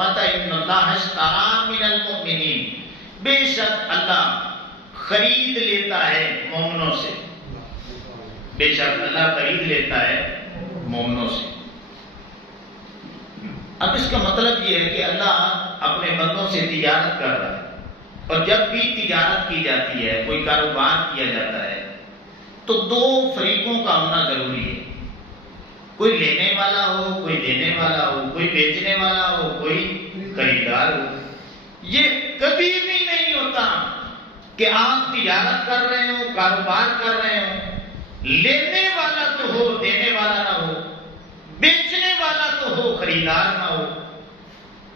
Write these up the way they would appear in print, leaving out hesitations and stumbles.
فرماتا ہے ان اللہ اشتری من المؤمنین، بے شک اللہ خرید لیتا ہے مومنوں سے، بے شک اللہ خرید لیتا ہے مومنوں سے۔ اب اس کا مطلب یہ ہے کہ اللہ اپنے بندوں سے تجارت کر رہا ہے، اور جب بھی تجارت کی جاتی ہے، کوئی کاروبار کیا جاتا ہے، تو دو فریقوں کا ہونا ضروری ہے، کوئی لینے والا ہو، کوئی دینے والا ہو، کوئی بیچنے والا ہو، کوئی خریدار ہو۔ یہ کبھی بھی نہیں ہوتا کہ آپ تجارت کر رہے ہو، کاروبار کر رہے ہو، لینے والا تو ہو، دینے والا نہ ہو، بیچنے والا تو ہو، خریدار نہ ہو۔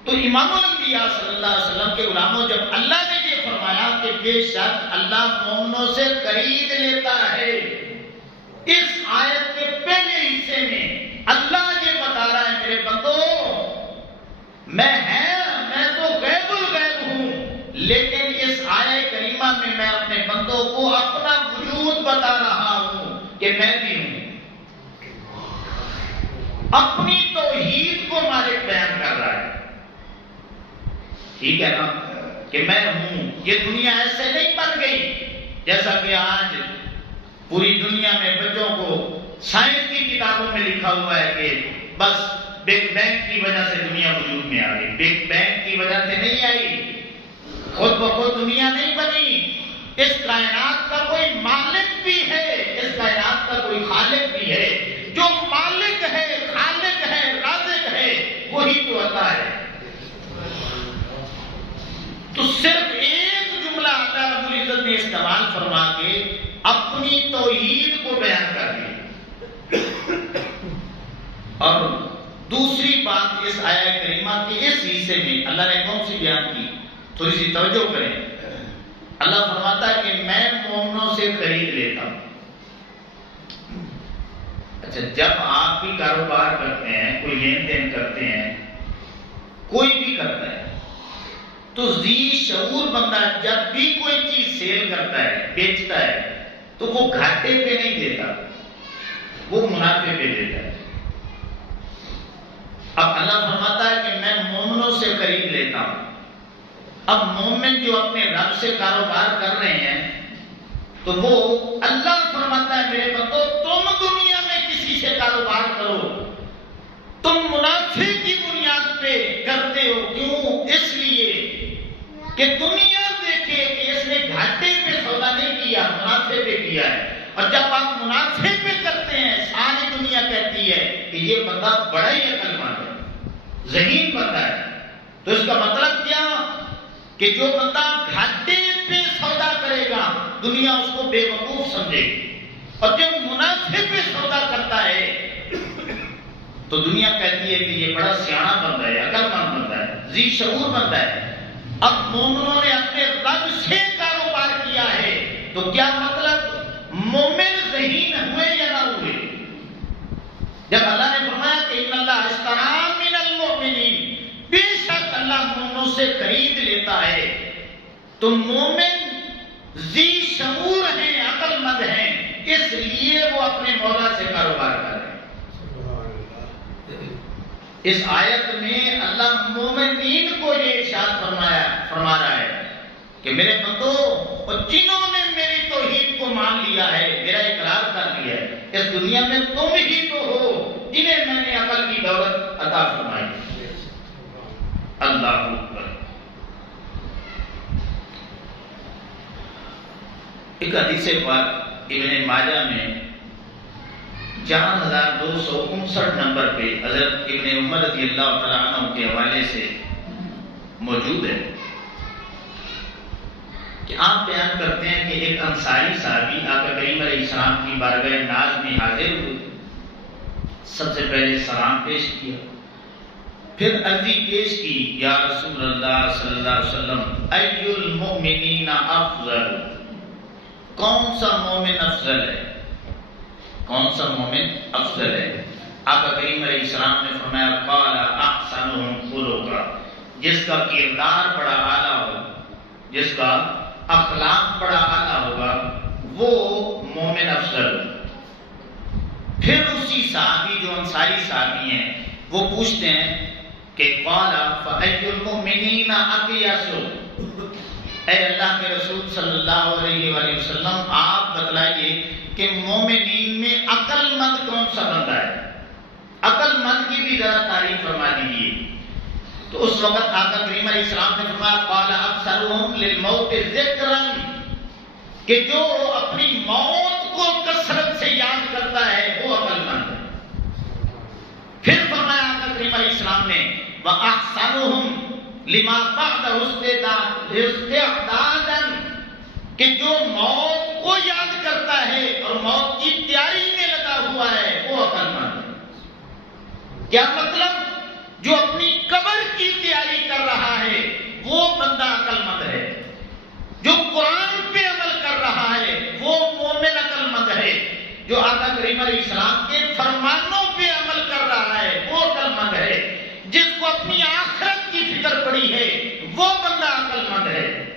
تو امام الانبیاء صلی اللہ علیہ وسلم کے غلاموں، جب اللہ نے یہ فرمایا کہ بے شک اللہ مومنوں سے خرید لیتا ہے، اس آیت کے پہلے حصے میں اللہ یہ بتا رہا ہے میرے بندو، میں تو غیب الغیب ہوں، لیکن اس آیت کریمہ میں میں اپنے بندوں کو اپنا وجود بتا رہا ہوں کہ میں بھی ہوں۔ اپنی توحید کو مالک بیان کر رہا ہے، ٹھیک ہے نا، کہ میں ہوں۔ یہ دنیا ایسے نہیں بن گئی جیسا کہ آج پوری دنیا میں بچوں کو سائنس کی کتابوں میں لکھا ہوا ہے کہ بس بگ بینگ کی وجہ سے دنیا وجود میں آ گئی۔ بگ بینگ کی وجہ سے نہیں آئی، خود بخود دنیا نہیں بنی۔ اس کائنات کا کوئی مالک بھی ہے، اس کائنات کا کوئی خالق بھی ہے۔ جو مالک ہے، خالق ہے، رازق ہے، وہی تو اللہ ہے۔ تو صرف ایک جملہ اللہ رب العزت نے استعمال فرما کے اپنی توحید کو بیان کر دی۔ اور دوسری بات اس آیہ کریمہ کے اس حصے میں اللہ نے کون سی بیان کی، تھوڑی سی توجہ کریں۔ اللہ فرماتا ہے کہ میں مومنوں سے خرید لیتا ہوں۔ اچھا، جب آپ بھی کاروبار کرتے ہیں، کوئی لین دین کرتے ہیں، کوئی بھی کرتا ہے، تو ذی شعور بندہ جب بھی کوئی چیز سیل کرتا ہے، بیچتا ہے، تو وہ گھاٹے پہ نہیں دیتا، وہ منافع پہ دیتا ہے۔ اب اللہ فرماتا ہے کہ میں مومنوں سے خرید لیتا ہوں۔ اب مومن جو اپنے رب سے کاروبار کر رہے ہیں، تو وہ اللہ فرماتا ہے میرے بندو، تم دنیا میں کسی سے کاروبار کرو، تم منافع کی بنیاد پہ کرتے ہو۔ کیوں؟ اس لیے کہ دنیا دیکھے کہ اس نے گھاٹے پہ سودا نہیں کیا، منافع پہ کیا ہے۔ اور جب آپ منافع پہ کرتے ہیں، ساری دنیا کہتی ہے کہ یہ بندہ بڑا ہی عقل مند ہے، ذہین بندہ ہے۔ تو اس کا مطلب کیا کہ جو بندہ گھاٹے پہ سودا کرے گا، دنیا اس کو بے وقوف سمجھے گی، اور جب منافع پہ سودا کرتا ہے تو دنیا کہتی ہے کہ یہ بڑا سیاںا بندہ ہے، عقل مند بندہ ہے، ذی شعور بندہ ہے۔ اب مومنوں نے اپنے رب سے کاروبار کیا ہے، تو کیا مطلب مومن ذہین ہوئے یا نہ ہوئے؟ جب اللہ نے فرمایا کہ ان اللہ اشتری من المؤمنین، بے شک اللہ مومنوں سے خرید لیتا ہے، تو مومن ذی شعور ہیں، عقل مند ہیں، اس لیے وہ اپنے مولا سے کاروبار کر رہے ہیں۔ اس آیت میں اللہ مومنین کو یہ ارشاد فرما رہا ہے کہ میرے بندو، جنہوں نے میری توحید کو مان لیا ہے، میرا اقرار کر لیا ہے، اس دنیا میں تم ہی تو ہو جنہیں میں نے عقل کی دولت عطا فرمائی۔ اللہ اکبر۔ ایک حدیث پاک ابن ماجہ میں 4259 نمبر پہ حضرت ابن عمر رضی اللہ تعالیٰ عنہ کے حوالے سے موجود ہے کہ آپ بیان کرتے ہیں کہ ایک انصاری صحابی آقا کریم علیہ السلام کی بارگاہ ناز میں حاضر ہوئے، سب سے پہلے سلام پیش کیا، پھر عرضی پیش کی، یا رسول اللہ صلی اللہ علیہ وسلم، ای المؤمنین افضل، کون سا مومن افضل ہے، کون سا مومن افضل ہے؟ آقا کریم علیہ السلام نے فرمایا، قال احسنهم خلقا، جس کا کردار بڑا اعلیٰ ہو، جس کا اخلاق بڑا اعلیٰ ہوگا، وہ مومن افضل۔ پھر اسی صحابی جو انصاری صحابی ہیں، وہ پوچھتے ہیں کہ قال فأي المؤمنین اقیس، اے اللہ کے رسول صلی اللہ علیہ وآلہ وسلم آپ بتلائیے کہ مومنین میں عقل مند کون سا بندہ ہے، عقل مند کی بھی ذرا تعریف فرما دیجیے۔ تو اس وقت آقا کریم علیہ السلام نے فرمایا قال اکثرهم للموت ذکرا، کہ جو اپنی موت کو کثرت سے یاد کرتا ہے وہ عقل مند ہے۔ پھر فرمایا آقا کریم علیہ السلام نے وَأَحْسَنُهُمْ لِمَا بَعْدَهُ اسْتِعْدَادًا، کہ جو موت کو یاد کرتا ہے اور موت کی تیاری میں لگا ہوا ہے وہ عقل مند ہے۔ کیا مطلب؟ جو اپنی قبر کی تیاری کر رہا ہے وہ بندہ عقل مند ہے، جو قرآن پہ عمل کر رہا ہے وہ مومن عقل مند ہے، جو آقا کریم علیہ السلام کے فرمانوں پہ عمل کر رہا ہے وہ عقل مند ہے، جس کو اپنی آخرت کی فکر پڑی ہے وہ بندہ عقل مند ہے۔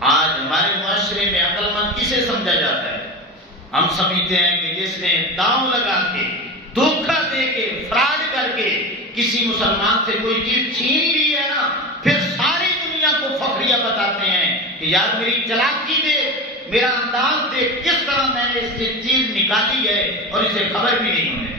آج ہمارے معاشرے میں عقل مند کسے سمجھا جاتا ہے؟ ہم سمجھتے ہیں کہ جس نے داؤں لگا کے، دھوکہ دے کے، فراڈ کر کے کسی مسلمان سے کوئی چیز چھین لی ہے نا، پھر ساری دنیا کو فخریہ بتاتے ہیں کہ یار میری چلاکی دے، میرا انداز دے، کس طرح میں نے اس سے چیز نکالی ہے اور اسے خبر بھی نہیں ہونے۔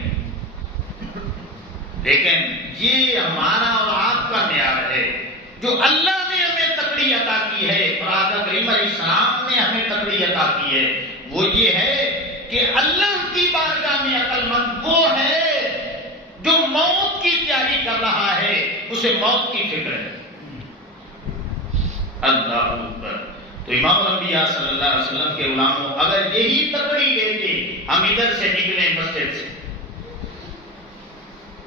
لیکن یہ ہمارا اور آپ کا معیار ہے۔ جو اللہ نے ہمیں تقوی عطا کی ہے اور آقا کریم علیہ السلام نے ہمیں تقوی عطا کی ہے وہ یہ ہے کہ اللہ کی بارگاہ میں عقل مند وہ ہے جو موت کی تیاری کر رہا ہے، اسے موت کی فکر ہے۔ اللہ اکبر۔ تو امام الانبیاء صلی اللہ علیہ وسلم کے غلاموں، اگر یہی تقوی لے کے ہم ادھر سے نکلیں مسجد سے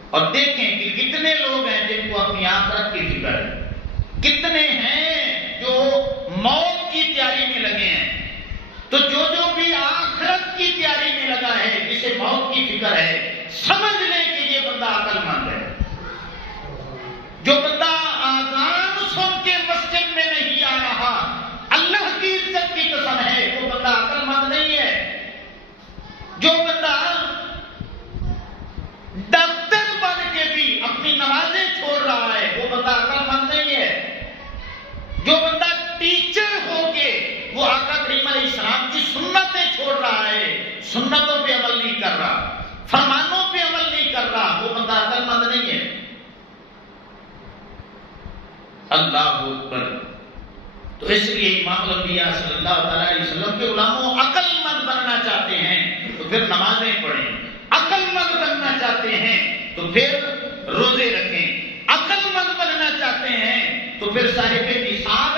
اور دیکھیں کہ کتنے لوگ ہیں جن کو اپنی آخرت کی فکر ہے، کتنے ہیں جو موت کی تیاری میں لگے ہیں، تو جو بھی آخرت کی تیاری میں لگا ہے، جسے موت کی فکر ہے، سمجھ لیں کہ یہ بندہ عقل مند ہے۔ جو بندہ آذان سن کے مسجد میں نہیں آ رہا، اللہ کی عزت کی قسم ہے وہ بندہ عقل مند نہیں ہے۔ جو بندہ ڈاکٹر بن کے بھی اپنی نمازیں چھوڑ رہا ہے وہ بندہ عقل مند نہیں ہے۔ جو بندہ ٹیچر ہو کے وہ آقا کریم علیہ السلام کی سنتیں چھوڑ رہا ہے، سنتوں پہ عمل نہیں کر رہا، فرمانوں پہ عمل نہیں کر رہا، وہ بندہ عقل مند نہیں ہے۔ اللہ اکبر۔ تو اس لیے امام الانبیاء صلی اللہ تعالی علیہ وسلم کے غلاموں، عقل مند بننا چاہتے ہیں تو پھر نمازیں پڑھیں، عقل مند بننا چاہتے ہیں تو پھر روزے رکھیں، عقل مند بننا چاہتے ہیں تو پھر صاحب نصاب